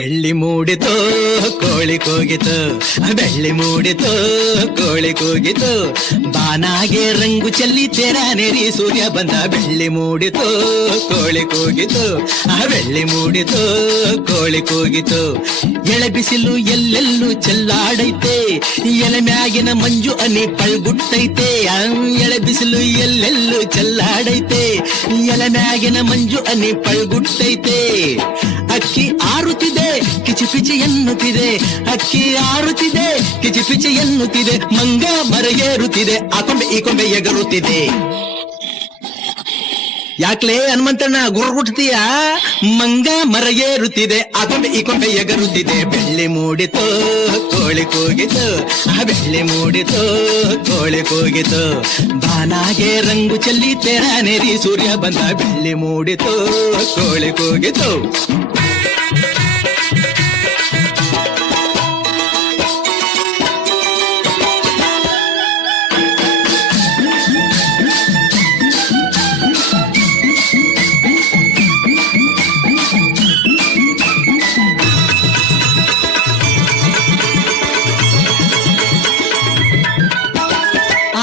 ಬೆಳ್ಳಿ ಮೂಡಿತು ಕೋಳಿ ಕೂಗಿತು, ಬೆಳ್ಳಿ ಮೂಡಿತು ಕೋಳಿ ಕೂಗಿತು, ಬಾನಾಗೆ ರಂಗು ಚೆಲ್ಲಿ ತೆರಾನೆರಿ ಸೂರ್ಯ ಬಂದ. ಬೆಳ್ಳಿ ಮೂಡಿತು ಕೋಳಿ ಕೂಗಿತು, ಬೆಳ್ಳಿ ಮೂಡಿತು ಕೋಳಿ ಕೂಗಿತು. ಎಳೆ ಬಿಸಿಲು ಎಲ್ಲೆಲ್ಲೂ ಚೆಲ್ಲಾಡೈತೆ, ಎಲೆ ಮ್ಯಾಗಿನ ಮಂಜು ಅನಿ ಪಳ್ಗುಟ್ಟೈತೆ. ಎಳೆ ಬಿಸಿಲು ಎಲ್ಲೆಲ್ಲೂ ಚೆಲ್ಲಾಡೈತೆ, ಎಲೆ ಮ್ಯಾಗಿನ ಮಂಜು ಅನಿ ಪಳ್ಗುಟ್ಟೈತೆ. ಅಕ್ಕಿ ಆರುತ್ತಿದೆ ಕಿಚಿಪಿಚಿ ಎನ್ನುತ್ತಿದೆ, ಅಕ್ಕಿ ಆರುತ್ತಿದೆ ಕಿಚಿಪಿಚಿ ಎನ್ನುತ್ತಿದೆ. ಮಂಗ ಮರಗೇರುತ್ತಿದೆ, ಆ ಕೊಂಬೆ ಈ ಕೊಂಬೆ ಎಗರುತ್ತಿದೆ. ಯಾಕ್ಲೇ ಹನುಮಂತಣ್ಣ ಗುರುಗುಟ್ತೀಯ? ಮಂಗ ಮರಗೇರುತ್ತಿದೆ, ಆ ಕೊಂಬೆ ಈ ಕೊಂಬೆ ಎಗರುತ್ತಿದೆ. ಬೆಳ್ಳಿ ಮೂಡಿತು ಕೋಳಿ ಕೂಗಿತು, ಬೆಳ್ಳಿ ಮೂಡಿತು ಕೋಳಿ ಕೂಗಿತು, ಬಾನಾಗೆ ರಂಗು ಚೆಲ್ಲಿ ತೆರಾನೆರಿ ಸೂರ್ಯ ಬಂದ. ಬೆಳ್ಳಿ ಮೂಡಿತು ಕೋಳಿ ಕೂಗಿತು.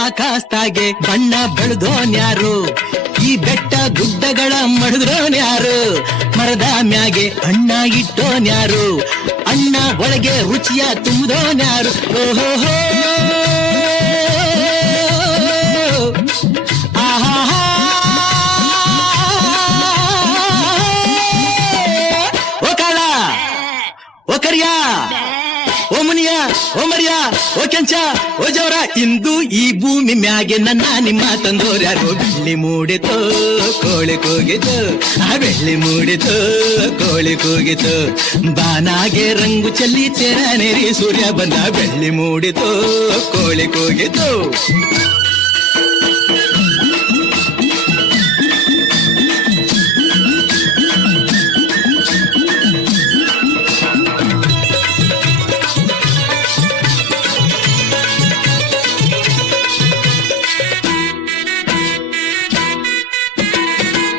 ಆಕಾಶದಾಗೆ ಬಣ್ಣ ಬೆಳೆದೋನ್ಯಾರು, ಈ ಬೆಟ್ಟ ಗುಡ್ಡಗಳ ಮಡದ್ರೋನ್ಯಾರು, ಮರದ ಮ್ಯಾಗೆ ಅಣ್ಣ ಇಟ್ಟೋನ್ಯಾರು, ಅಣ್ಣ ಒಳಗೆ ರುಚಿಯ ತುಂಬಿದೋನ್ಯಾರು. ಓಹೋ ಆಹಾ ಓ ಕಾಳ ಓ ಕರಿಯ ಓ ಮುನಿಯ ಓ ಮರಿಯ ಓ ಕೆಂಚ ಓ ಜವರ, ಇಂದು ಈ ಭೂಮಿ ಮ್ಯಾಗೆ ನನ್ನ ನಿಮ್ಮ ತಂದೋರ್ಯಾರು. ಬೆಳ್ಳಿ ಮೂಡಿತು ಕೋಳಿ ಕೂಗಿತು, ಬೆಳ್ಳಿ ಮೂಡಿತು ಕೋಳಿ ಕೂಗಿತು, ಬಾನಾಗೆ ರಂಗು ಚೆಲ್ಲಿ ತೆರಾನೆರಿ ಸೂರ್ಯ ಬಂದ. ಬೆಳ್ಳಿ ಮೂಡಿತು ಕೋಳಿ ಕೂಗಿತು.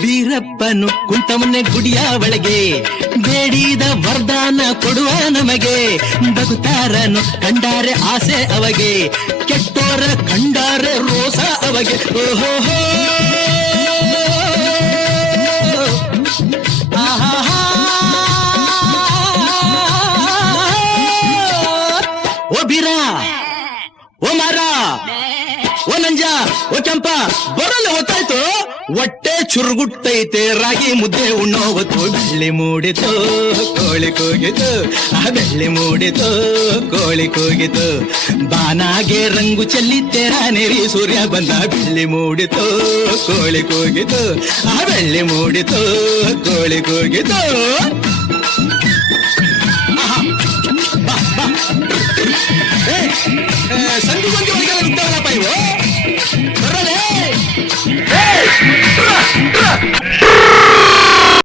ಬೀರಪ್ಪನು ಕುಂತವನ್ನೇ ಗುಡಿಯ ಒಳಗೆ, ಬೇಡಿದ ವರದಾನ ಕೊಡುವ ನಮಗೆ. ಬಗುತಾರನು ಕಂಡಾರೆ ಆಸೆ ಅವಗೆ, ಕೆಟ್ಟೋರ ಕಂಡಾರೆ ರೋಸ ಅವಗೆ. ಓಹೋ ಆಹಾ ಓ ಬೀರ ಓ ಮಾರ ಓ ನಂಜ ಓ ಕೆಂಪ ಬರಲ್ಲ ಹೊತ್ತಾಯ್ತು, ಹೊಟ್ಟೆ ಚುರುಗುಟ್ಟೈತೆ ರಾಗಿ ಮುದ್ದೆ ಉಣ್ಣೋ ಹೊತ್ತು. ಬೆಳ್ಳಿ ಮೂಡಿತು ಕೋಳಿ ಕೂಗಿತು, ಬೆಳ್ಳಿ ಮೂಡಿತು ಕೋಳಿ ಕೂಗಿತು, ಬಾನಾಗೆ ರಂಗು ಚೆಲ್ಲಿ ತೆರಾನೆರಿ ಸೂರ್ಯ ಬಂದ. ಬೆಳ್ಳಿ ಮೂಡಿತು ಕೋಳಿ ಕೂಗಿತು, ಬೆಳ್ಳಿ ಮೂಡಿತು ಕೋಳಿ ಕೂಗಿತು. ಸಂಧಿ ಬಂದು ಒಳಗೆಲ್ಲ ನಿಂತವಲ್ಲಪ್ಪ ಇವು, ಬರಲೇ